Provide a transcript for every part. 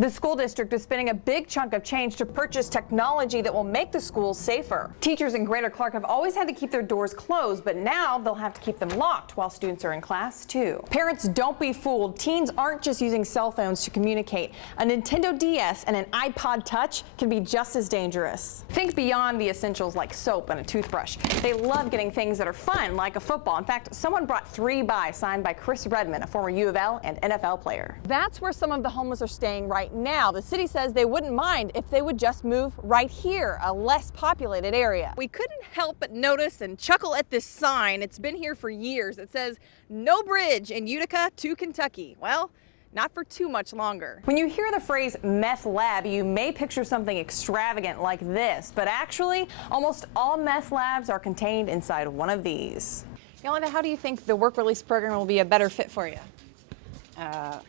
The school district is spending a big chunk of change to purchase technology that will make the schools safer. Teachers in Greater Clark have always had to keep their doors closed, but now they'll have to keep them locked while students are in class, too. Parents, don't be fooled. Teens aren't just using cell phones to communicate. A Nintendo DS and an iPod Touch can be just as dangerous. Think beyond the essentials like soap and a toothbrush. They love getting things that are fun, like a football. In fact, someone brought 3 by signed by Chris Redman, a former U of L and NFL player. That's where some of the homeless are staying right now. The city says they wouldn't mind if they would just move right here, a less populated area. We couldn't help but notice and chuckle at this sign. It's been here for years. It says, "No bridge in Utica to Kentucky." Well, not for too much longer. When you hear the phrase meth lab, you may picture something extravagant like this, but actually, almost all meth labs are contained inside one of these. Yolanda, how do you think the work release program will be a better fit for you?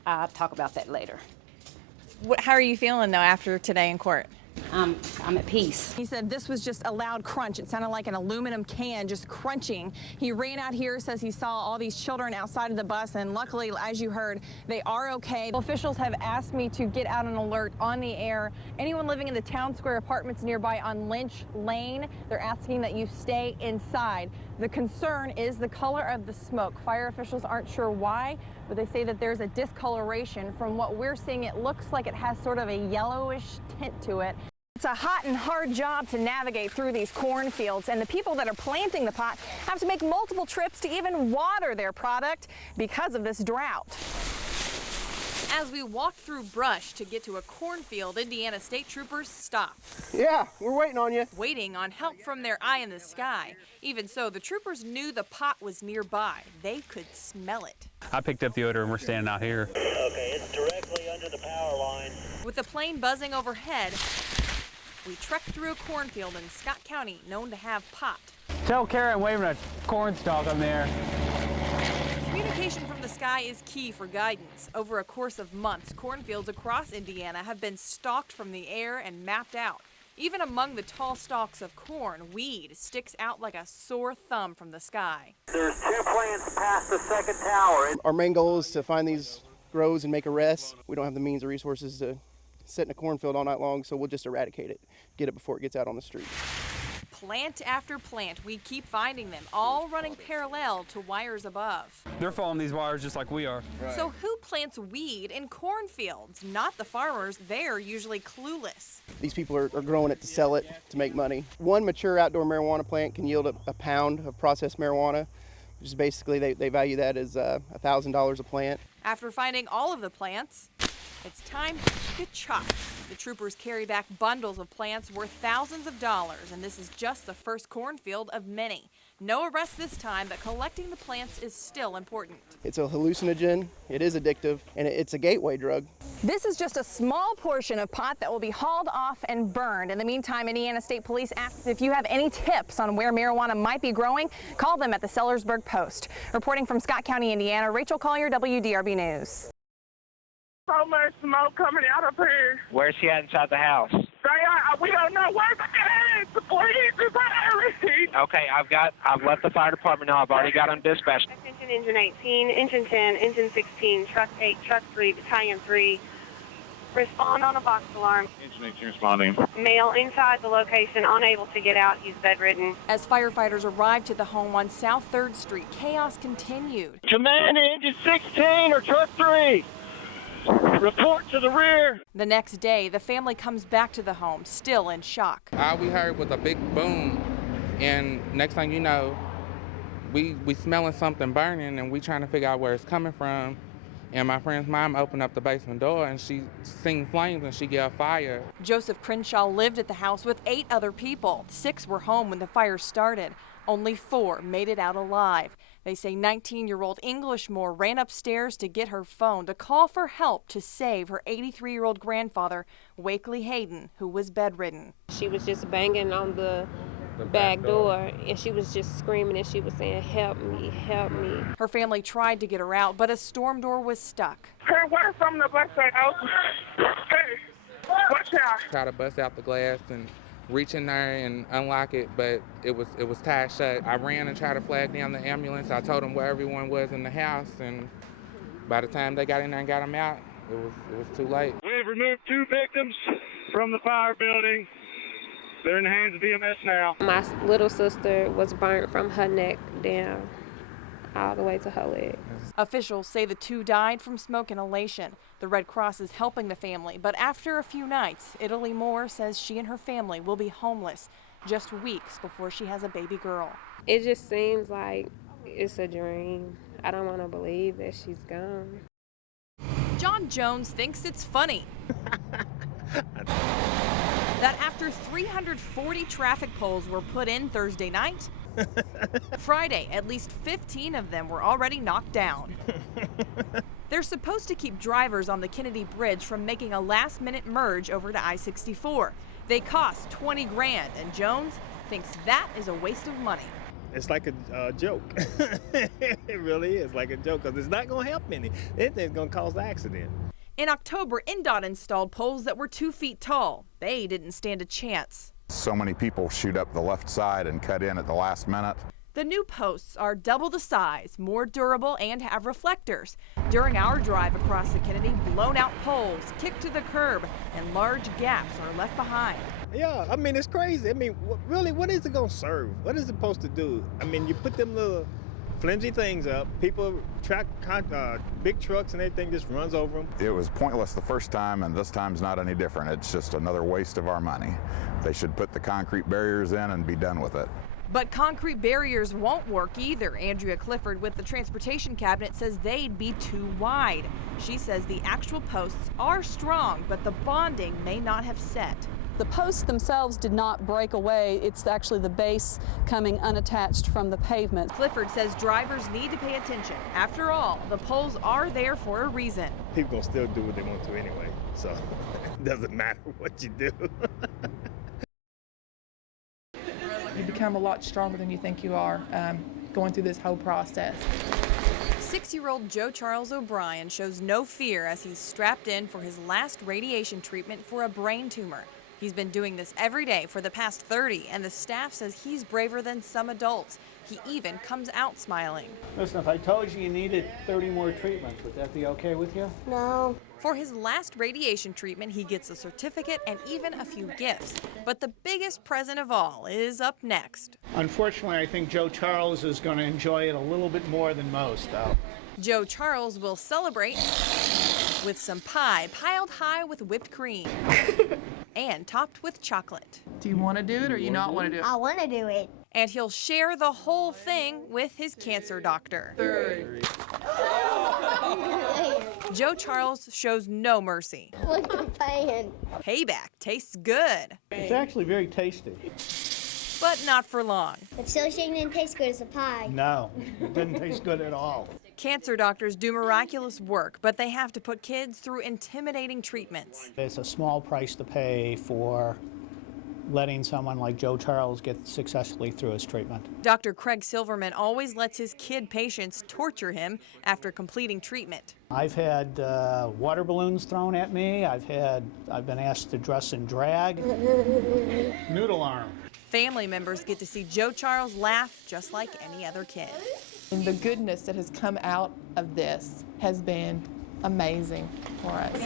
I'll talk about that later. How are you feeling, though, after today in court? I'm at peace. He said this was just a loud crunch. It sounded like an aluminum can just crunching. He ran out here, says he saw all these children outside of the bus, and luckily, as you heard, they are okay. Officials have asked me to get out an alert on the air. Anyone living in the Town Square apartments nearby on Lynch Lane, they're asking that you stay inside. The concern is the color of the smoke. Fire officials aren't sure why, but they say that there's a discoloration. From what we're seeing, it looks like it has sort of a yellowish tint to it. It's a hot and hard job to navigate through these cornfields, and the people that are planting the pot have to make multiple trips to even water their product because of this drought. As we walk through brush to get to a cornfield, Indiana state troopers stop. Yeah, we're waiting on you. Waiting on help from their eye in the sky. Even so, the troopers knew the pot was nearby. They could smell it. I picked up the odor and we're standing out here. Okay, it's directly under the power line. With the plane buzzing overhead, we trek through a cornfield in Scott County known to have pot. Tell Kara I'm waving a corn stalk on there. Communication from the sky is key for guidance. Over a course of months, cornfields across Indiana have been stalked from the air and mapped out. Even among the tall stalks of corn, weed sticks out like a sore thumb from the sky. There's 2 planes past the second tower. Our main goal is to find these grows and make arrests. We don't have the means or resources to sit in a cornfield all night long, so we'll just eradicate it, get it before it gets out on the street. Plant after plant, we keep finding them, all running parallel to wires above. They're following these wires just like we are. Right. So who plants weed in cornfields? Not the farmers. They're usually clueless. These people are growing it to sell it, to make money. One mature outdoor marijuana plant can yield a pound of processed marijuana, which is basically, they value that as $1,000 a plant. After finding all of the plants, it's time to chop. The troopers carry back bundles of plants worth thousands of dollars, and this is just the first cornfield of many. No arrests this time, but collecting the plants is still important. It's a hallucinogen, it is addictive, and it's a gateway drug. This is just a small portion of pot that will be hauled off and burned. In the meantime, Indiana State Police asks if you have any tips on where marijuana might be growing, call them at the Sellersburg Post. Reporting from Scott County, Indiana, Rachel Collier, WDRB News. So much smoke coming out of here. Where's she at inside the house? We don't know where the is. Please, is hurry. Okay, I've left the fire department now. I've already got them dispatched. Attention Engine 18, Engine 10, Engine 16, Truck 8, Truck 3, Battalion 3. Respond on a box alarm. Engine 18 responding. Male inside the location, unable to get out. He's bedridden. As firefighters arrived to the home on South 3rd Street, chaos continued. Command Engine 16 or Truck 3. Report to the rear. The next day, the family comes back to the home, still in shock. All we heard was a big boom, and next thing you know, we smelling something burning, and we trying to figure out where it's coming from. And my friend's mom opened up the basement door, and she seen flames, and she got fire. Joseph Crenshaw lived at the house with 8 other people. 6 were home when the fire started. Only 4 made it out alive. They say 19-year-old Englishmore ran upstairs to get her phone to call for help to save her 83-year-old grandfather, Wakely Hayden, who was bedridden. She was just banging on the back door, and she was just screaming, and she was saying, "Help me, help me." Her family tried to get her out, but a storm door was stuck. Hey, where's some of the bus that open? Hey, watch out. Try to bust out the glass and reach in there and unlock it, but it was tied shut. I ran and tried to flag down the ambulance. I told them where everyone was in the house, and by the time they got in there and got them out, it was too late. they've removed 2 victims from the fire building. They're in the hands of EMS now. My little sister was burnt from her neck down all the way to her leg. Officials say the 2 died from smoke inhalation. The Red Cross is helping the family, but after a few nights, Italy Moore says she and her family will be homeless just weeks before she has a baby girl. It just seems like it's a dream. I don't want to believe that she's gone. John Jones thinks it's funny that after 340 traffic poles were put in Thursday night, Friday, at least 15 of them were already knocked down. They're supposed to keep drivers on the Kennedy Bridge from making a last-minute merge over to I-64. They cost 20 grand, and Jones thinks that is a waste of money. It's like a joke. It really is like a joke because it's not going to help any. Anything's going to cause an accident. In October, NDOT installed poles that were 2 feet tall. They didn't stand a chance. So many people shoot up the left side and cut in at the last minute. The new posts are double the size, more durable, and have reflectors. During our drive across the Kennedy, blown out poles kicked to the curb and large gaps are left behind. Yeah, I mean, it's crazy. I mean, really, what is it going to serve? What is it supposed to do? I mean, you put them little flimsy things up, people, big trucks and everything just runs over them. It was pointless the first time, and this time's not any different. It's just another waste of our money. They should put the concrete barriers in and be done with it. But concrete barriers won't work either. Andrea Clifford with the Transportation Cabinet says they'd be too wide. She says the actual posts are strong, but the bonding may not have set. The posts themselves did not break away. It's actually the base coming unattached from the pavement. Clifford says drivers need to pay attention. After all, the poles are there for a reason. People gonna still do what they want to anyway, so it doesn't matter what you do. You become a lot stronger than you think you are going through this whole process. 6-year-old Joe Charles O'Brien shows no fear as he's strapped in for his last radiation treatment for a brain tumor. He's been doing this every day for the past 30, and the staff says he's braver than some adults. He even comes out smiling. Listen, if I told you needed 30 more treatments, would that be okay with you? No. For his last radiation treatment, he gets a certificate and even a few gifts. But the biggest present of all is up next. Unfortunately, I think Joe Charles is going to enjoy it a little bit more than most, though. Joe Charles will celebrate with some pie piled high with whipped cream and topped with chocolate. Do you want to do it or you not want to do it? I want to do it. And he'll share the whole thing with his cancer doctor. Joe Charles shows no mercy. Look at the pan. Payback tastes good. It's actually very tasty. But not for long. It still didn't taste good as a pie. No, it didn't taste good at all. Cancer doctors do miraculous work, but they have to put kids through intimidating treatments. It's a small price to pay for letting someone like Joe Charles get successfully through his treatment. Dr. Craig Silverman always lets his kid patients torture him after completing treatment. I've had water balloons thrown at me. I've been asked to dress in drag. Noodle arm. Family members get to see Joe Charles laugh just like any other kid. And the goodness that has come out of this has been amazing for us.